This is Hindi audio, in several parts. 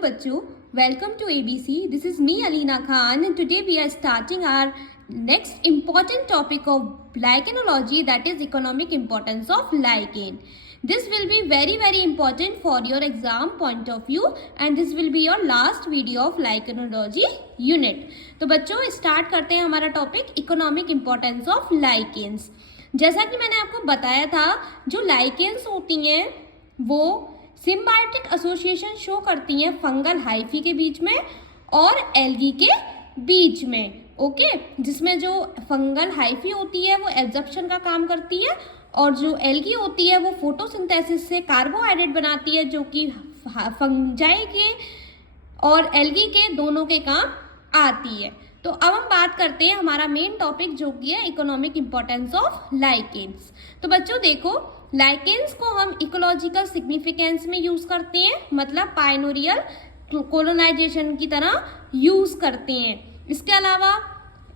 Bachcho, welcome to ABC. This is me Alina Khan and today we are starting our next important topic of lichenology, that is economic importance of lichen. This will be very important for your exam point of view and this will be your last video of lichenology unit. तो बच्चों स्टार्ट करते हैं हमारा topic economic importance of lichens. जैसा कि मैंने आपको बताया था, जो लाइकेंस होती हैं वो सिम्बायोटिक एसोसिएशन शो करती हैं फंगल हाइफी के बीच में और एल्गी के बीच में। ओके, जिसमें जो फंगल हाइफी होती है वो एब्जॉर्प्शन का काम करती है और जो एल्गी होती है वो फोटोसिंथेसिस से कार्बोहाइड्रेट बनाती है, जो कि फंजाई के और एल्गी के दोनों के काम आती है। तो अब हम बात करते हैं हमारा मेन टॉपिक जो कि है इकोनॉमिक इम्पोर्टेंस ऑफ लाइकेंस। तो बच्चों देखो, लाइकेंस को हम इकोलॉजिकल सिग्निफिकेंस में यूज करते हैं, मतलब पायनोरियल कोलोनाइजेशन की तरह यूज करते हैं। इसके अलावा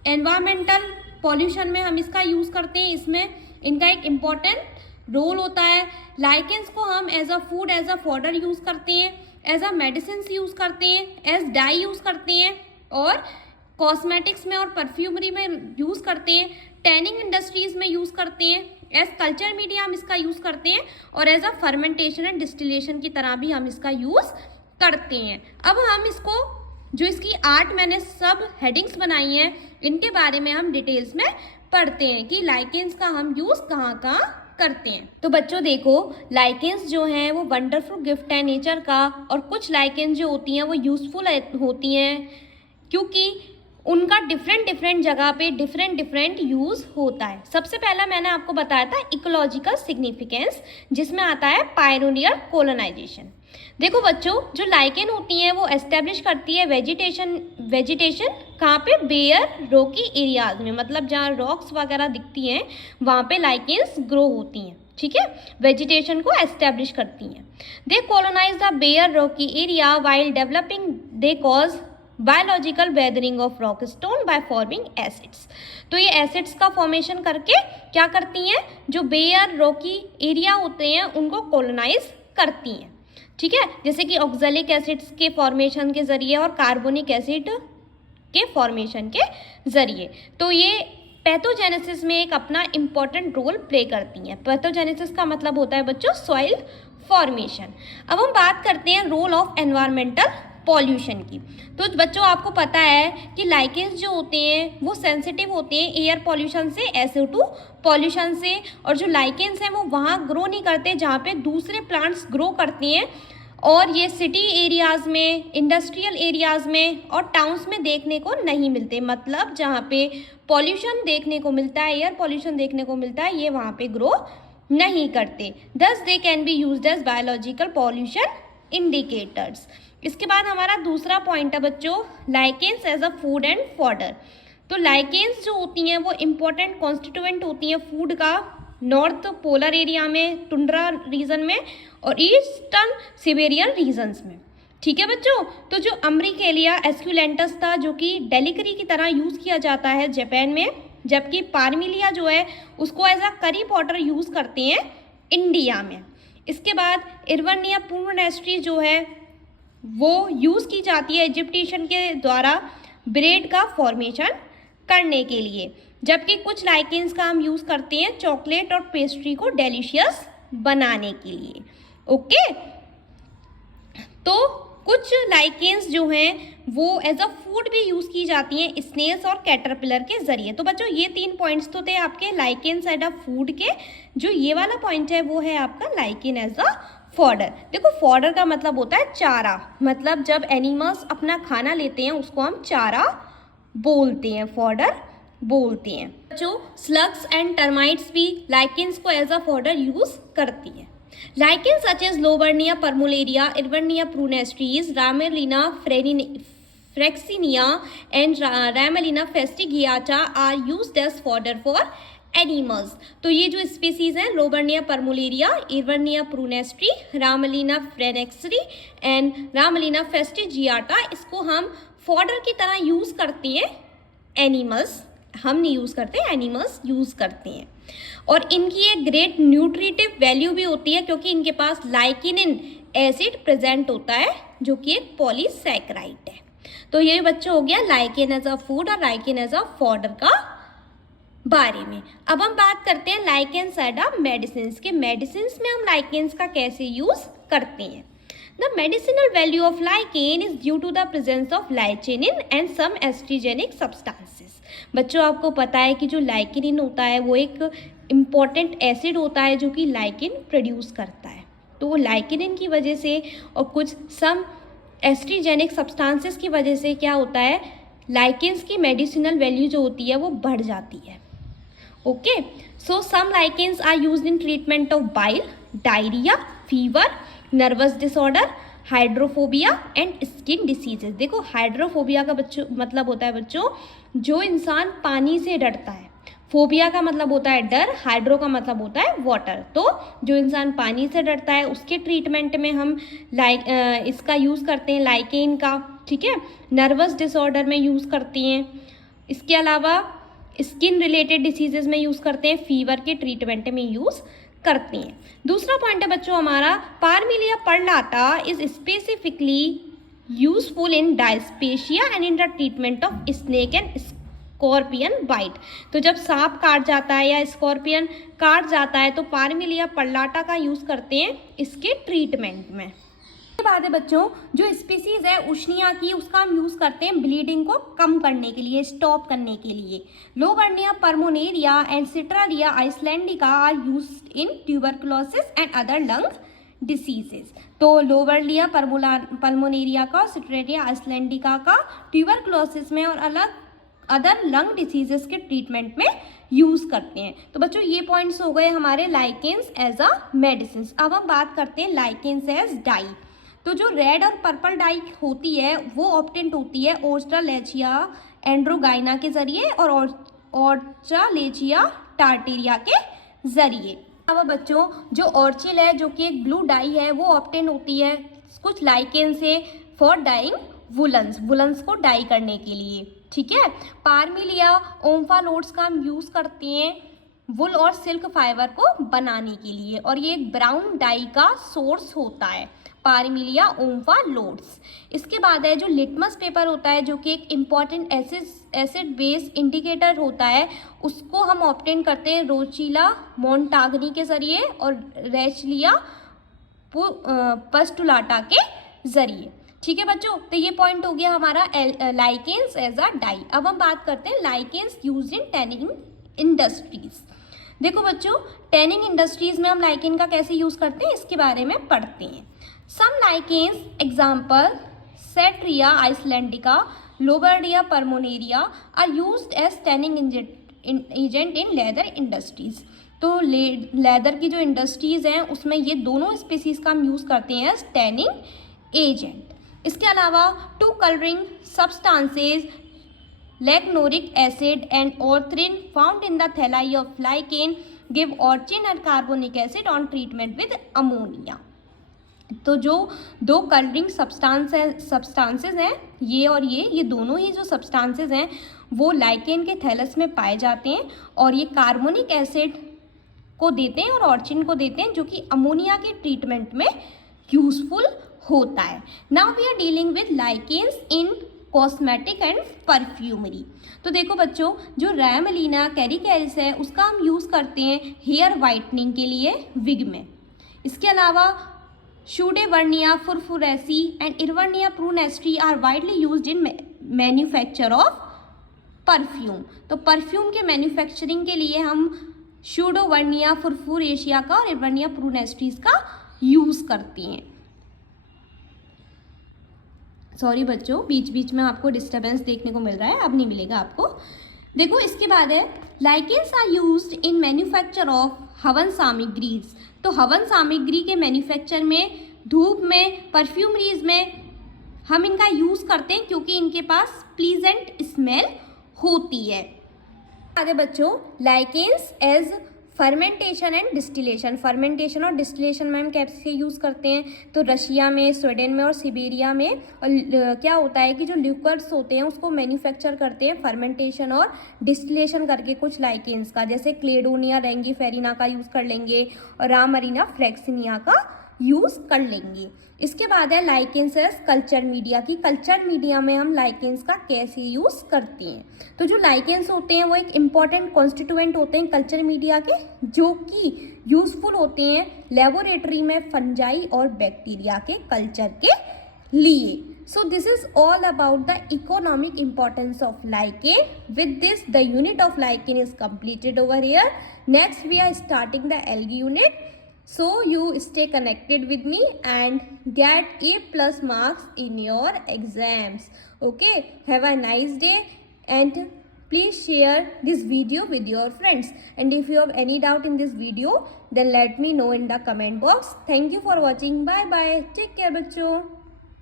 एनवायरमेंटल पॉल्यूशन में हम इसका यूज करते हैं, इसमें इनका एक इम्पॉर्टेंट रोल होता है। लाइकेंस को हम as a food, as a fodder use करते हैं, एज अ मेडिसिन यूज करते हैं, एज डाई यूज करते हैं और कॉस्मेटिक्स में और परफ्यूमरी में यूज करते हैं, टैनिंग इंडस्ट्रीज में यूज करते हैं, एज कल्चर मीडिया हम इसका यूज करते हैं और as a fermentation and distillation की तरह भी हम इसका यूज करते हैं। अब हम इसको, जो इसकी 8 मैंने सब हेडिंग्स बनाई हैं, इनके बारे में हम डिटेल्स में पढ़ते हैं कि लाइकेंस का हम यूज कहाँ कहाँ करते हैं। तो बच्चों देखो, लाइकेंस जो हैं वो वंडरफुल गिफ्ट है नेचर का, और कुछ लाइकेंस जो होती हैं वो यूजफुल होती हैं क्योंकि उनका डिफरेंट जगह पे डिफरेंट यूज होता है। सबसे पहला मैंने आपको बताया था इकोलॉजिकल सिग्निफिकेंस, जिसमें आता है पायरोनियर कोलोनाइजेशन। देखो बच्चों, जो लाइकेन होती हैं वो एस्टेब्लिश करती है वेजिटेशन कहाँ पे, बेयर रॉकी एरियाज में, मतलब जहाँ रॉक्स वगैरह दिखती हैं वहाँ पे लाइकेन्स ग्रो होती हैं। ठीक है, वेजिटेशन को एस्टेब्लिश करती हैं। They colonise the bare rocky area while developing, they cause biological weathering of rock stone by forming acids. तो ये एसिड्स का फॉर्मेशन करके क्या करती हैं, जो बेयर रॉकी एरिया होते हैं उनको कोलोनाइज करती हैं। ठीक है, जैसे कि ऑक्जेलिक एसिड्स के फॉर्मेशन के जरिए और कार्बोनिक एसिड के फॉर्मेशन के जरिए। तो ये पैथोजेनेसिस में एक अपना इम्पॉर्टेंट रोल प्ले करती हैं। पैथोजेनेसिस का मतलब होता है बच्चों सॉइल फॉर्मेशन। अब हम बात करते हैं रोल ऑफ एनवायरमेंटल पॉल्यूशन की। तो बच्चों आपको पता है कि लाइकेंस जो होते हैं वो सेंसिटिव होते हैं एयर पॉल्यूशन से, SO2 पॉल्यूशन से, और जो लाइकेंस हैं वो वहाँ ग्रो नहीं करते जहाँ पे दूसरे प्लांट्स ग्रो करते हैं, और ये सिटी एरियाज़ में, इंडस्ट्रियल एरियाज़ में और टाउन्स में देखने को नहीं मिलते। मतलब जहाँ पे पॉल्यूशन देखने को मिलता है, एयर पॉल्यूशन देखने को मिलता है, ये वहाँ पे ग्रो नहीं करते। Thus they can be used as biological pollution indicators. इसके बाद हमारा दूसरा पॉइंट है बच्चों, lichens as a food and fodder. तो लाइकेंस जो होती हैं वो इम्पोर्टेंट कॉन्स्टिट्यूएंट होती हैं फूड का, नॉर्थ पोलर एरिया में, टुंड्रा रीजन में और ईस्टर्न सिबेरियन रीजन्स में। ठीक है बच्चों, तो जो अम्ब्रिकेलिया एस्क्यूलेंटस था जो कि डेलिकरी की तरह यूज़ किया जाता है जापान में, जबकि पार्मिलिया जो है उसको as a curry powder use करते हैं इंडिया में। इसके बाद इरवर्निया प्रूनेस्ट्री जो है वो यूज़ की जाती है इजिप्टिशियन के द्वारा ब्रेड का फॉर्मेशन करने के लिए, जबकि कुछ लाइकेंस का हम यूज़ करते हैं चॉकलेट और पेस्ट्री को डेलिशियस बनाने के लिए। ओके, तो कुछ लाइकेंस जो हैं वो एज अ फूड भी यूज़ की जाती हैं स्नेल्स और कैटरपिलर के ज़रिए। तो बच्चों ये 3 पॉइंट्स तो थे आपके लाइकेंस एज अ फूड के। जो ये वाला पॉइंट है वो है आपका लाइकेन एज अ फॉडर। देखो फॉडर का मतलब होता है चारा, मतलब जब एनिमल्स अपना खाना लेते हैं उसको हम चारा बोलते हैं, फॉडर बोलते हैं। बच्चों स्लग्स एंड टर्माइट्स भी लाइकेंस को एज अ फॉडर यूज़ करती हैं। Lichens such as Lobarnia parmularia, Irvernia prunestris, Ramalina fraxinia and Ramalina fastigiata are used as fodder for animals. तो ये जो स्पीसीज हैं लोबर्निया परमुलेरिया, इवर्निया प्रूनेस्ट्री, रामलिना फ्रेनेक्सरी एंड रामलिना फेस्टिजियाटा, इसको हम फॉडर की तरह यूज़ करते हैं एनिमल्स, हम नहीं यूज़ करते, एनिमल्स यूज़ करते हैं। और इनकी एक ग्रेट न्यूट्रिटिव वैल्यू भी होती है क्योंकि इनके पास लाइकिनिन एसिड प्रेजेंट होता है जो कि एक पॉलीसैकेराइड है। तो ये बच्चों हो गया लाइकेन एज अ फूड और लाइकेन एज अ फॉडर का बारे में। अब हम बात करते हैं लाइकेन्स एज अ मेडिसिन के। मेडिसिन में हम लाइकेन्स का कैसे यूज करते हैं। The medicinal value of lichen is due to the presence of lichinin and some estrogenic substances। बच्चों आपको पता है कि जो लाइकेनिन होता है वो एक इम्पॉर्टेंट एसिड होता है जो कि लाइकेन प्रोड्यूस करता है। तो वो लाइकेनिन की वजह से और कुछ सम एस्ट्रोजेनिक सब्सटेंसेस की वजह से क्या होता है, लाइकेन्स की मेडिसिनल वैल्यू जो होती है वो बढ़ जाती है। Okay, so some lichens are used in treatment of bile, diarrhoea, fever, nervous disorder, hydrophobia and skin diseases. देखो हाइड्रोफोबिया का बच्चों मतलब होता है बच्चों जो इंसान पानी से डरता है। फोबिया का मतलब होता है डर, हाइड्रो का मतलब होता है वाटर। तो जो इंसान पानी से डरता है उसके ट्रीटमेंट में हम इसका यूज़ करते हैं लाइकेन का। ठीक है, नर्वस डिसऑर्डर में यूज़ करते हैं। इसके अलावा स्किन रिलेटेड डिसीजेज में यूज़ करते हैं, फीवर के ट्रीटमेंट में यूज़ करते हैं। दूसरा पॉइंट है बच्चों हमारा, Parmelia perlata is specifically useful in dyspepsia and in the treatment of snake and scorpion bite. तो जब सांप काट जाता है या स्कॉर्पियन काट जाता है तो पारमिलिया पर्लाटा का यूज़ करते हैं इसके ट्रीटमेंट में। इसके बाद है बच्चों जो स्पीसीज है उष्णिया की, उसका हम यूज़ करते हैं ब्लीडिंग को कम करने के लिए, स्टॉप करने के लिए। लोवर्निया pulmonaria and Cetraria islandica are used in tuberculosis and other lung diseases. तो लोवर्निया पर्मोनेरिया का, सिट्रालिया आइसलैंडिका का ट्यूबरकुलोसिस में और अदर लंग डिसीजेस के ट्रीटमेंट में यूज़ करते हैं। तो बच्चों ये पॉइंट्स हो गए हमारे लाइकेन्स एज अ मेडिसिन। अब हम बात करते हैं लाइकेन्स एज डाई। तो जो रेड और पर्पल डाई होती है वो ऑब्टेंट होती है ऑस्ट्रालेचिया एंड्रोगाइना के जरिए और ऑस्ट्रालेचिया टार्टेरिया के जरिए। अब बच्चों जो ऑर्चिल है जो कि एक ब्लू डाई है वो ऑब्टेन होती है कुछ लाइकेन से फॉर डाइंग वुलन्स को डाई करने के लिए। ठीक है, पारमिलिया ओम्फालोड्स का हम यूज़ करते हैं वुल और सिल्क फाइबर को बनाने के लिए और ये एक ब्राउन डाई का सोर्स होता है, पारमिलिया ओम्फालोड्स। इसके बाद है जो लिटमस पेपर होता है जो कि एक इम्पॉर्टेंट एसिड बेस इंडिकेटर होता है, उसको हम ऑब्टेन करते हैं रोचिला मोन्टाग्नी के जरिए और रेचलिया पस्टुलाटा के जरिए। ठीक है बच्चों, तो ये पॉइंट हो गया हमारा लाइकेन्स एज अ डाई। अब हम बात करते हैं lichens use in tanning industries. देखो बच्चों टैनिंग इंडस्ट्रीज में हम लाइकेन का कैसे यूज करते हैं इसके बारे में पढ़ते हैं। Some lichens example Cetraria islandica, Lobaria pulmonaria are used as tanning agent in leather industries. तो लेदर की जो इंडस्ट्रीज हैं उसमें ये दोनों स्पीसीज का हम यूज़ करते हैं एज टैनिंग एजेंट। इसके अलावा two colouring substances lecanoric acid and orcein found in the thalli of lichen give orcein and carbonic acid on treatment with ammonia. तो जो दो कलरिंग सब्सटेंसेज हैं ये और ये दोनों ही जो सब्सटेंसेज हैं वो लाइकेन के थैलस में पाए जाते हैं और ये कार्बोनिक एसिड को देते हैं और ऑर्चिन को देते हैं जो कि अमोनिया के ट्रीटमेंट में यूजफुल होता है। Now we are dealing with lichens in cosmetic and perfumery. तो देखो बच्चों जो रैमलिना कैरिकैरिस है उसका हम यूज़ करते हैं हेयर वाइटनिंग के लिए विग में। इसके अलावा Pseudevernia furfuracea and Evernia prunastri are widely used in manufacture of perfume. तो परफ्यूम के मैन्युफैक्चरिंग के लिए हम शूडोवर्निया फुरफुरेशिया का और इरवर्निया प्रूनेस्ट्रीज का यूज़ करते हैं। सॉरी बच्चों बीच बीच में आपको डिस्टर्बेंस देखने को मिल रहा है, अब नहीं मिलेगा आपको। देखो इसके बाद है lichens are used in manufacture of हवन सामग्रीज। तो हवन सामग्री के मैन्युफैक्चर में, धूप में, परफ्यूमरीज में हम इनका यूज़ करते हैं क्योंकि इनके पास प्लीजेंट स्मेल होती है। आगे बच्चों lichens as fermentation and distillation. Fermentation और डिस्टिलेशन में हम कैसे यूज़ करते हैं तो रशिया में, स्वीडन में और सिबेरिया में क्या होता है कि जो लिक्वर्स होते हैं उसको मैन्युफैक्चर करते हैं फर्मेंटेशन और डिस्टिलेशन करके कुछ लाइकेन्स का, जैसे क्लेडोनिया रेंगीफेरिना का यूज़ कर लेंगे और रामरीना फ्लेक्सिनिया का यूज़ कर लेंगे। इसके बाद है लाइकेंसेस कल्चर मीडिया की। कल्चर मीडिया में हम लाइकेंस का कैसे यूज़ करते हैं। तो जो लाइकेंस होते हैं वो एक इम्पॉर्टेंट कॉन्स्टिट्यूएंट होते हैं कल्चर मीडिया के, जो कि यूज़फुल होते हैं लेबोरेटरी में फंजाई और बैक्टीरिया के कल्चर के लिए। So this is all about the economic importance of lichen. With this, the unit of lichen is completed over here. Next, we are starting the algae unit. So you stay connected with me and get A+ marks in your exams. Okay, have a nice day and please share this video with your friends. And if you have any doubt in this video, then let me know in the comment box. Thank you for watching. Bye bye. Take care, बच्चों.